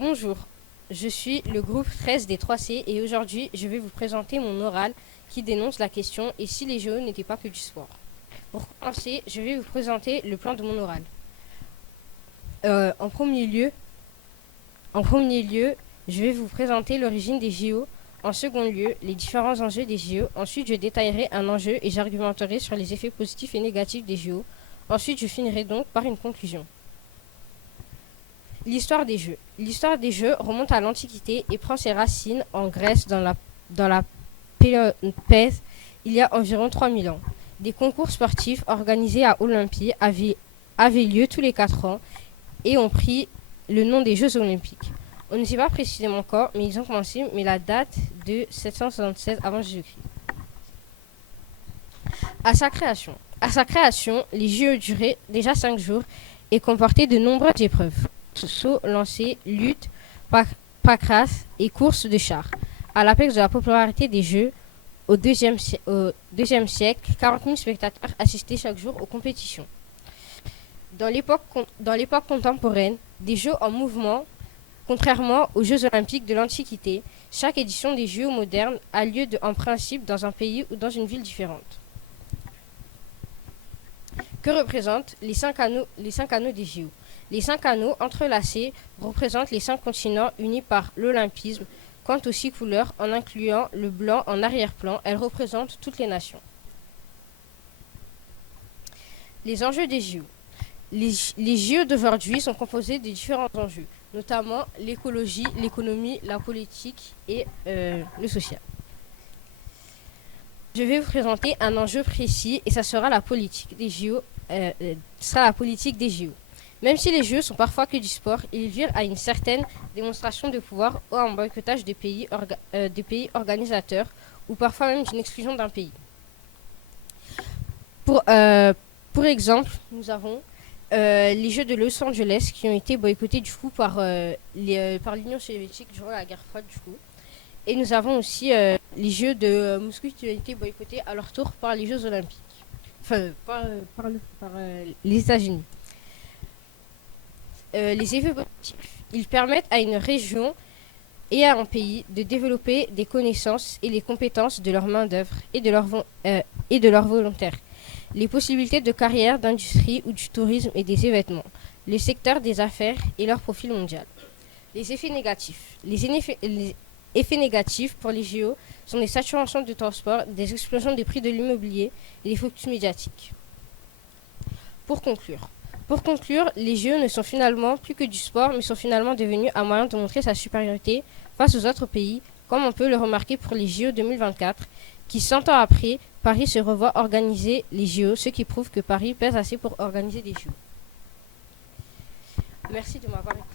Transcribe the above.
Bonjour, je suis le groupe 13 des 3C et aujourd'hui je vais vous présenter mon oral qui dénonce la question « Et si les JO n'étaient pas que du sport ?» Pour commencer, je vais vous présenter le plan de mon oral. En premier lieu, je vais vous présenter l'origine des JO. En second lieu, les différents enjeux des JO. Ensuite, je détaillerai un enjeu et j'argumenterai sur les effets positifs et négatifs des JO. Ensuite, je finirai donc par une conclusion. L'histoire des Jeux. L'histoire des Jeux remonte à l'Antiquité et prend ses racines en Grèce dans la Péloponnèse il y a environ 3000 ans. Des concours sportifs organisés à Olympie avaient lieu tous les 4 ans et ont pris le nom des Jeux olympiques. On ne sait pas précisément quand, mais ils ont commencé, mais la date de 776 avant Jésus-Christ. À sa création, les Jeux duraient déjà 5 jours et comportaient de nombreuses épreuves. Saut, lancer, lutte, pacrace et course de chars. À l'apex de la popularité des Jeux, au deuxième siècle, 40 000 spectateurs assistaient chaque jour aux compétitions. Dans l'époque contemporaine, des Jeux en mouvement, contrairement aux Jeux olympiques de l'Antiquité, chaque édition des Jeux modernes a lieu en principe dans un pays ou dans une ville différente. Que représentent les 5 anneaux des JO? Les 5 anneaux entrelacés représentent les 5 continents unis par l'olympisme. Quant aux 6 couleurs, en incluant le blanc en arrière-plan, elles représentent toutes les nations. Les enjeux des JO. Les JO d'aujourd'hui sont composés de différents enjeux, notamment l'écologie, l'économie, la politique et le social. Je vais vous présenter un enjeu précis et ça sera la politique des JO. Même si les Jeux sont parfois que du sport, ils virent à une certaine démonstration de pouvoir ou à un boycottage des pays organisateurs ou parfois même d'une exclusion d'un pays. Pour exemple, nous avons les Jeux de Los Angeles qui ont été boycottés du coup par l'Union soviétique durant la guerre froide du coup. Et nous avons aussi les Jeux de Moscou qui ont été boycottés à leur tour par les Jeux olympiques. Enfin, par les États-Unis. Les effets positifs. Ils permettent à une région et à un pays de développer des connaissances et les compétences de leur main-d'œuvre et de leurs volontaires. Les possibilités de carrière, d'industrie ou du tourisme et des événements. Le secteur des affaires et leur profil mondial. Les effets négatifs. Les effets négatifs pour les JO sont des saturations de transport, des explosions des prix de l'immobilier et des focus médiatiques. Pour conclure, les JO ne sont finalement plus que du sport, mais sont finalement devenus un moyen de montrer sa supériorité face aux autres pays, comme on peut le remarquer pour les JO 2024, qui 100 ans après, Paris se revoit organiser les JO, ce qui prouve que Paris pèse assez pour organiser des JO. Merci de m'avoir écouté.